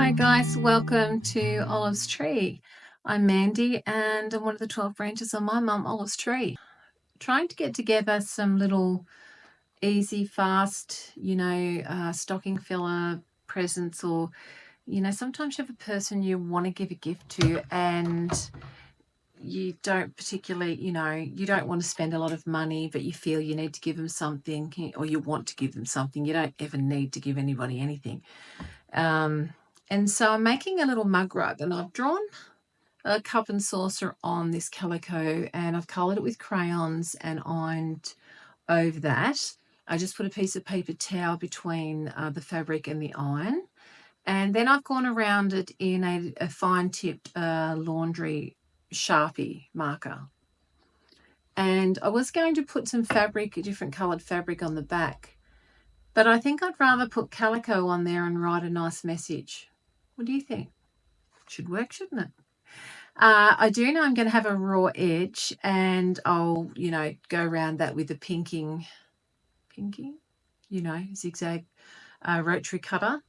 Hi guys, welcome to Olive's Tree. I'm Mandy and I'm one of the 12 branches on my mum Olive's Tree. Trying to get together some little easy, fast, stocking filler presents, or, sometimes you have a person you want to give a gift to and you don't particularly, you don't want to spend a lot of money, but you feel you need to give them something, or you want to give them something. You don't ever need to give anybody anything. And so I'm making a little mug rug, and I've drawn a cup and saucer on this calico, and I've coloured it with crayons and ironed over that. I just put a piece of paper towel between the fabric and the iron, and then I've gone around it in a fine-tipped laundry Sharpie marker. And I was going to put some fabric, a different coloured fabric on the back, but I think I'd rather put calico on there and write a nice message. What do you think? Should work, shouldn't it? I do know I'm going to have a raw edge, and I'll, go around that with a pinking, zigzag rotary cutter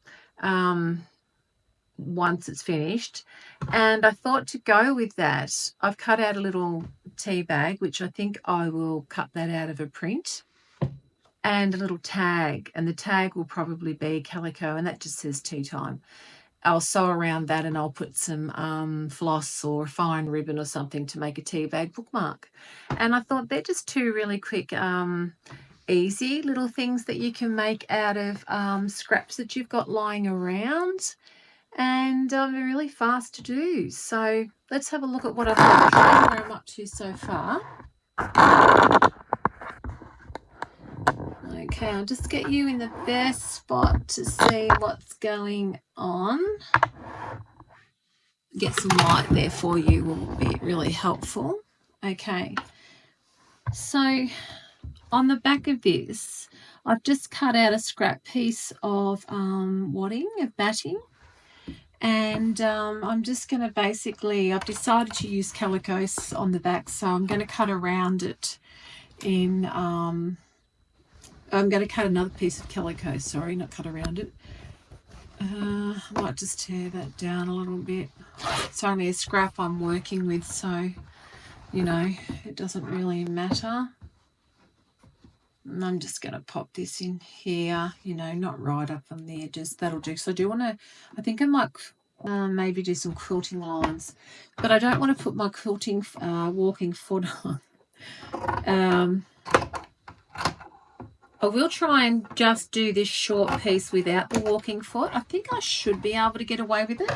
once it's finished. And I thought to go with that, I've cut out a little tea bag, which I think I will cut that out of a print, and a little tag, and the tag will probably be calico, and that just says tea time. I'll sew around that, and I'll put some floss or fine ribbon or something to make a tea bag bookmark. And I thought they're just two really quick, easy little things that you can make out of scraps that you've got lying around, and they're really fast to do. So let's have a look at what I've got, where I'm up to so far. Okay, I'll just get you in the best spot to see what's going on. Get some light there for you will be really helpful. Okay, so on the back of this, I've just cut out a scrap piece of batting, and I'm just going to I've decided to use calico on the back, so I'm going to cut around it in, I'm going to cut another piece of calico, sorry, not cut around it. I might just tear that down a little bit. It's only a scrap I'm working with, so, it doesn't really matter. And I'm just going to pop this in here, not right up on the edges. That'll do. So I do want to, I think I might maybe do some quilting lines, but I don't want to put my quilting walking foot on. I will try and just do this short piece without the walking foot. I think I should be able to get away with it.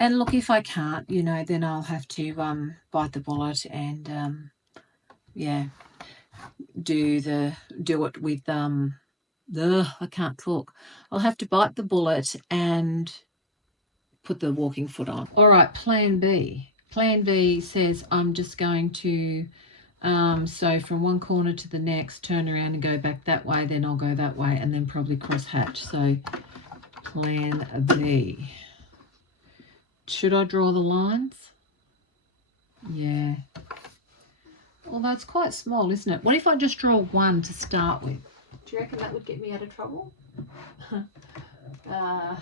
And look, if I can't, then I'll have to bite the bullet and, do it with, I can't talk. I'll have to bite the bullet and put the walking foot on. All right, plan B. Plan B says I'm just going to sew from one corner to the next, turn around and go back that way, then I'll go that way, and then probably cross hatch. So plan B. Should I draw the lines? Yeah. Although it's quite small, isn't it? What if I just draw one to start with? Do you reckon that would get me out of trouble? I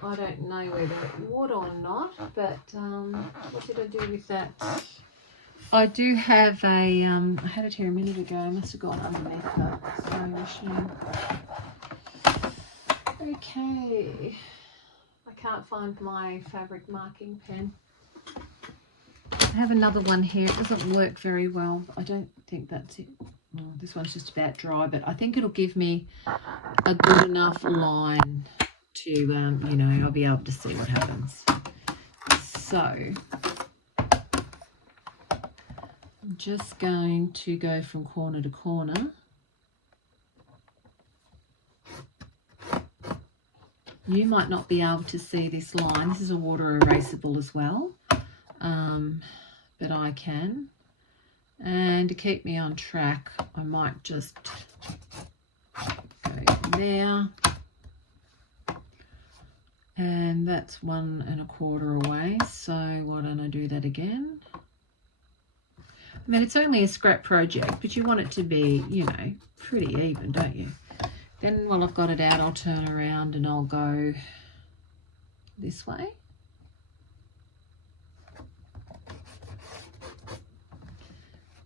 don't know whether it would or not, but what did I do with that? I do have a, I had it here a minute ago. I must have gone underneath the sewing machine. Okay. I can't find my fabric marking pen. I have another one here. It doesn't work very well. I don't think that's it. Oh, this one's just about dry, but I think it'll give me a good enough line to, I'll be able to see what happens. So I'm just going to go from corner to corner. You might not be able to see this line. This is a water erasable as well, but I can. And to keep me on track, I might just go there. And that's 1 1/4 away, so why don't I do that again? I mean, it's only a scrap project, but you want it to be, pretty even, don't you? Then while I've got it out, I'll turn around and I'll go this way.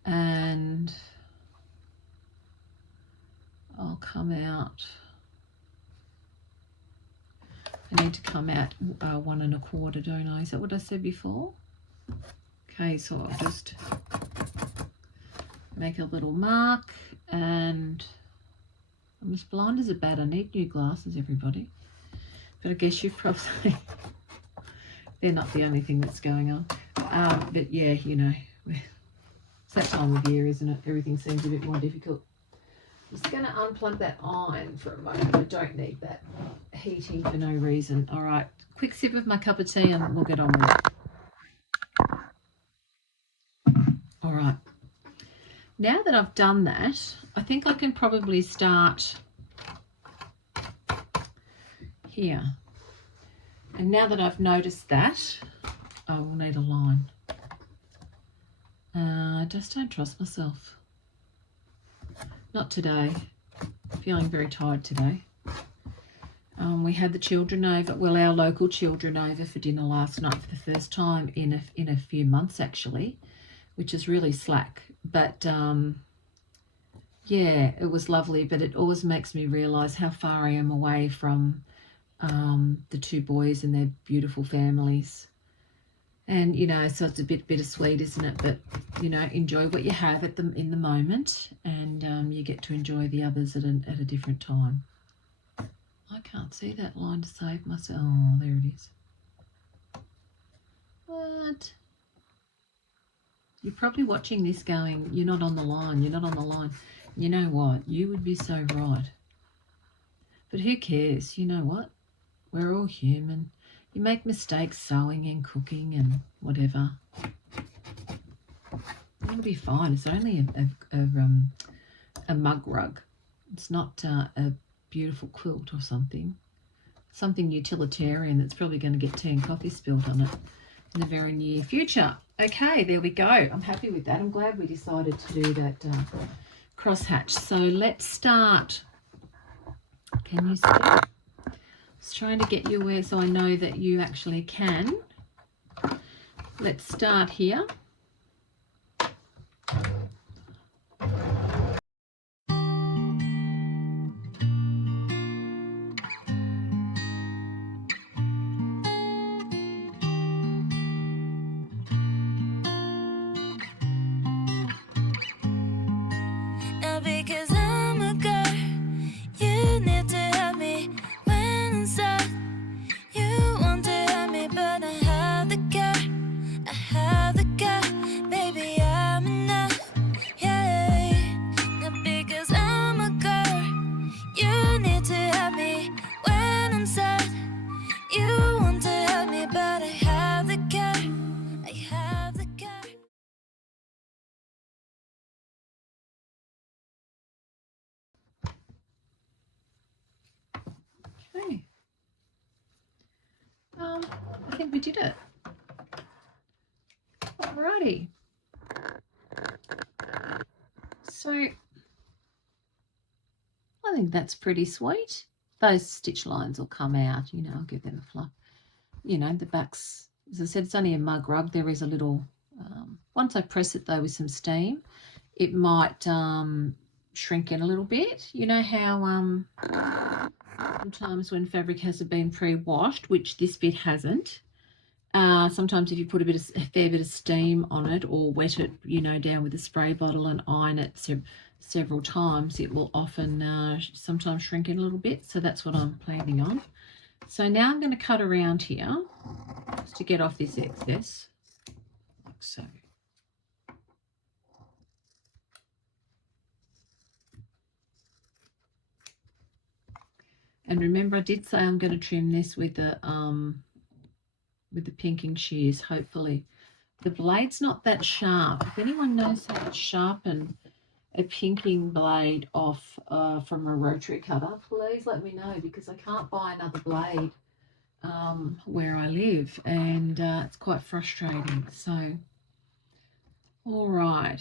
And I'll come out. I need to come out 1 1/4, don't I? Is that what I said before? Okay, so I'll just make a little mark, and I'm as blind as a bat. I need new glasses, everybody. But I guess you've probably, they're not the only thing that's going on. But yeah, you know, it's that time of year, isn't it? Everything seems a bit more difficult. I'm just going to unplug that iron for a moment. I don't need that heating for no reason. All right, quick sip of my cup of tea and we'll get on with it. All right. Now that I've done that, I think I can probably start here. And now that I've noticed that, I will need a line. I just don't trust myself. Not today. Feeling very tired today. We had the children over, well, our local children over for dinner last night for the first time in a few months, actually, which is really slack. But yeah, it was lovely. But it always makes me realise how far I am away from the 2 boys and their beautiful families. And, you know, so it's a bit bittersweet, isn't it? But, you know, enjoy what you have in the moment, and you get to enjoy the others at a different time. I can't see that line to save myself. Oh, there it is. What? You're probably watching this going, you're not on the line, you're not on the line. You know what? You would be so right. But who cares? You know what? We're all human. You make mistakes sewing and cooking and whatever. It'll be fine. It's only a mug rug. It's not a beautiful quilt or something. Something utilitarian that's probably going to get tea and coffee spilled on it in the very near future. Okay, there we go. I'm happy with that. I'm glad we decided to do that crosshatch. So let's start. Can you see? I was trying to get you where so I know that you actually can. Let's start here. Now because I'm a girl, you need to help me when I'm sad. You want to help me, but I have the girl. I have the girl, baby, I'm enough, yeah. Now because I'm a girl, you need to help me when I'm sad. You want to help me, but I have the girl. I have the girl. Okay. I think we did it. Alrighty. So I think that's pretty sweet. Those stitch lines will come out, you know, I'll give them a fluff. You know, the back's, as I said, it's only a mug rug. There is a little, once I press it though with some steam, it might shrink in a little bit. You know how sometimes when fabric hasn't been pre-washed, which this bit hasn't, sometimes if you put a fair bit of steam on it or wet it, you know, down with a spray bottle and iron it several times, it will often sometimes shrink in a little bit. So that's what I'm planning on. So now I'm going to cut around here just to get off this excess, like so. And remember, I did say I'm going to trim this with the pinking shears, hopefully. The blade's not that sharp. If anyone knows how to sharpen a pinking blade off from a rotary cutter, please let me know, because I can't buy another blade where I live, and it's quite frustrating. So, all right.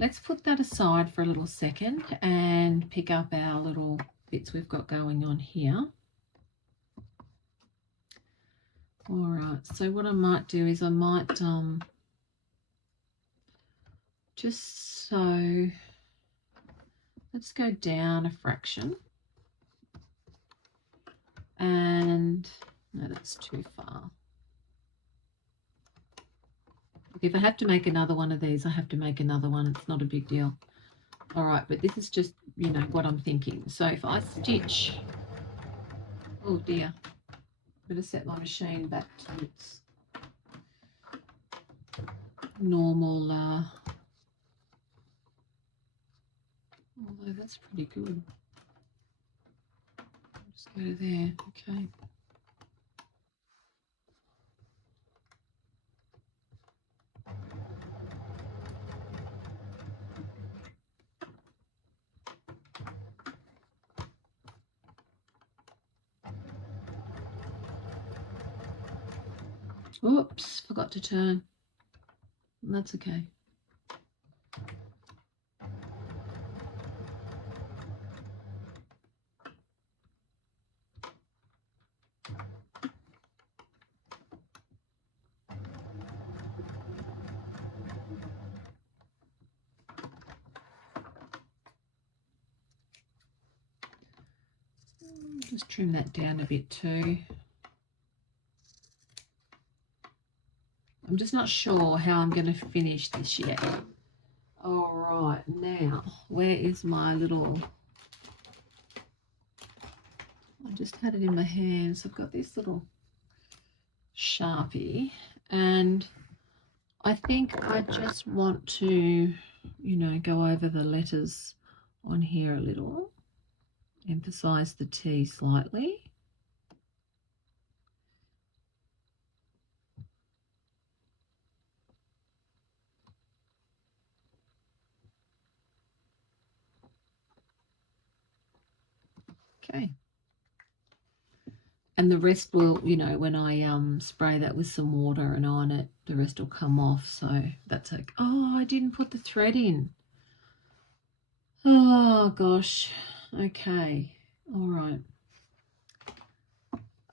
let's put that aside for a little second and pick up our little bits we've got going on here. All right, so what I might do is I might just so let's go down a fraction, and no, that's too far. If I have to make another one of these, I have to make another one. It's not a big deal. All right, but this is just, you know, what I'm thinking. So if I stitch, oh dear, better set my machine back to its normal, although that's pretty good. Just go to there, okay. Oops, forgot to turn. That's okay. Just trim that down a bit too. I'm just not sure how I'm going to finish this yet. All right, now, where is my little... I just had it in my hands. I've got this little Sharpie, and I think I just want to, you know, go over the letters on here a little, emphasize the T slightly. Okay. And the rest will, you know, when I spray that with some water and iron it, the rest will come off. So that's like, oh, I didn't put the thread in. Oh, gosh. Okay. All right.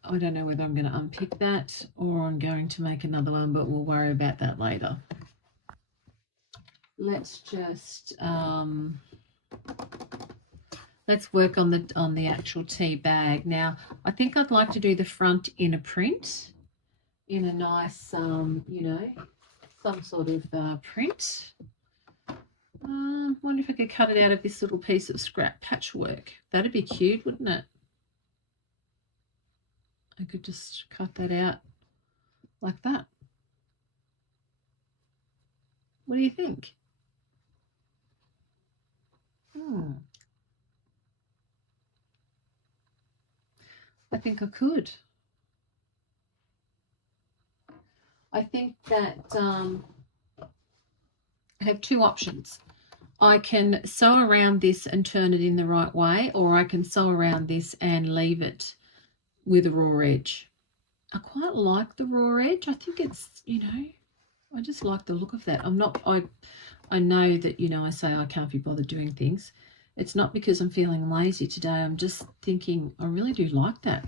I don't know whether I'm going to unpick that or I'm going to make another one, but we'll worry about that later. Let's just let's work on the actual tea bag. Now, I think I'd like to do the front in a print, in a nice, you know, some sort of print. Wonder if I could cut it out of this little piece of scrap patchwork. That'd be cute, wouldn't it? I could just cut that out like that. What do you think? I think I could. I think that I have two options. I can sew around this and turn it in the right way, or I can sew around this and leave it with a raw edge. I quite like the raw edge. I think it's, you know, I just like the look of that. I know that, you know, I say I can't be bothered doing things. It's not because I'm feeling lazy today. I'm just thinking I really do like that.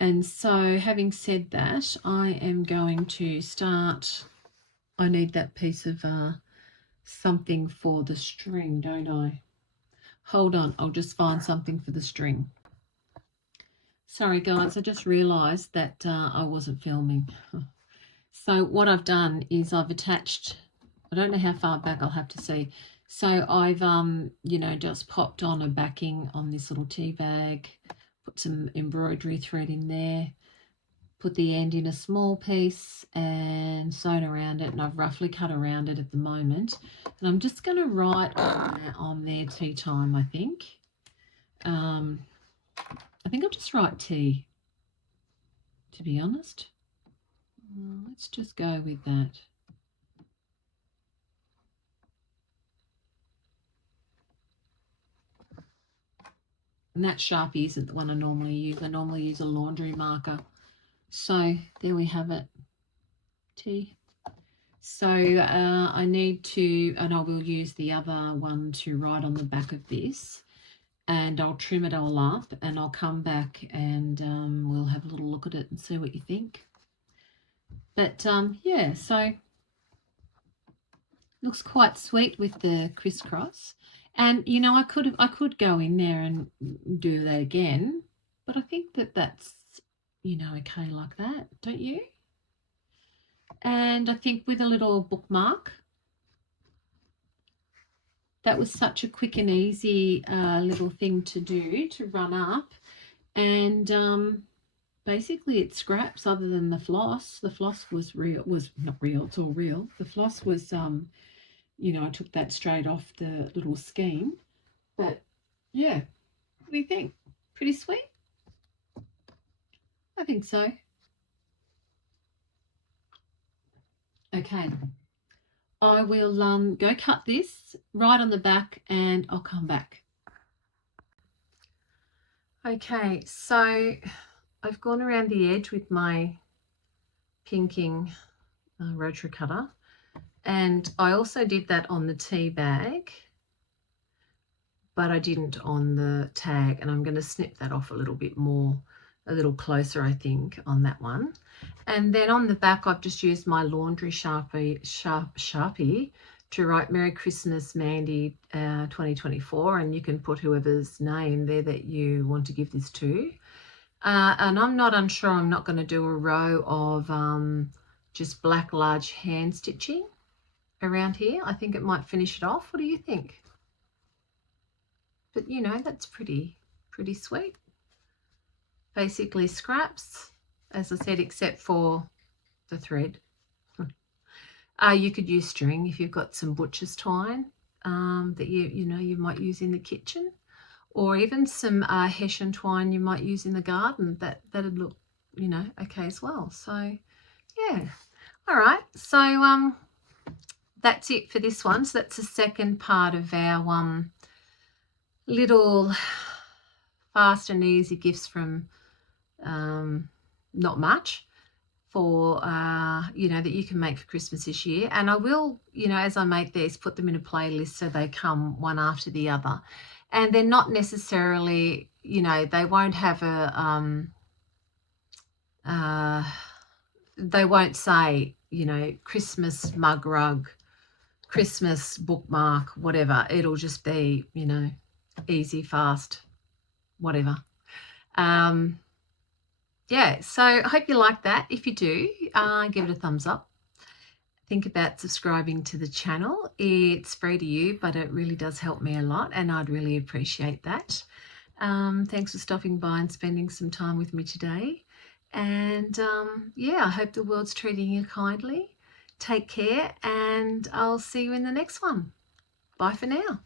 And so having said that, I am going to start. I need that piece of something for the string, don't I? Hold on, I'll just find something for the string. Sorry guys, I just realized that I wasn't filming. So what I've done is I've attached, I don't know how far back I'll have to see. So I've you know, just popped on a backing on this little tea bag, put some embroidery thread in there, put the end in a small piece and sewn around it, and I've roughly cut around it at the moment. And I'm just going to write on there tea time, I think. I think I'll just write tea, to be honest. Let's just go with that. And that Sharpie isn't the one I normally use. I normally use a laundry marker. So there we have it. Tea. So I need to, and I will use the other one to write on the back of this, and I'll trim it all up, and I'll come back and we'll have a little look at it and see what you think. But yeah, so looks quite sweet with the crisscross. And you know, I could go in there and do that again, but I think that that's, you know, okay like that, don't you? And I think with a little bookmark, that was such a quick and easy little thing to do, to run up. And basically it scraps other than the floss. The floss was not real, it's all real. The floss was, you know, I took that straight off the little skein. But yeah, what do you think? Pretty sweet? I think so. Okay, I will go cut this right on the back and I'll come back. Okay, so I've gone around the edge with my pinking rotary cutter, and I also did that on the tea bag, but I didn't on the tag, and I'm going to snip that off a little bit more, a little closer, I think, on that one. And then on the back, I've just used my laundry Sharpie to write Merry Christmas, Mandy 2024, and you can put whoever's name there that you want to give this to. And I'm not unsure, I'm not going to do a row of just black large hand stitching around here. I think it might finish it off. What do you think? But you know, that's pretty sweet. Basically scraps, as I said, except for the thread. You could use string if you've got some butcher's twine that you know you might use in the kitchen, or even some hessian twine you might use in the garden. That'd look, you know, okay as well. So yeah, all right. So that's it for this one. So that's the second part of our little fast and easy gifts from not much for you know, that you can make for Christmas this year. And I will, you know, as I make these, put them in a playlist so they come one after the other, and they're not necessarily, you know, they won't have a they won't say, you know, Christmas mug rug, Christmas bookmark, whatever. It'll just be, you know, easy, fast, whatever. Yeah, so I hope you like that. If you do, give it a thumbs up. Think about subscribing to the channel. It's free to you, but it really does help me a lot, and I'd really appreciate that. Thanks for stopping by and spending some time with me today. And yeah, I hope the world's treating you kindly. Take care, and I'll see you in the next one. Bye for now.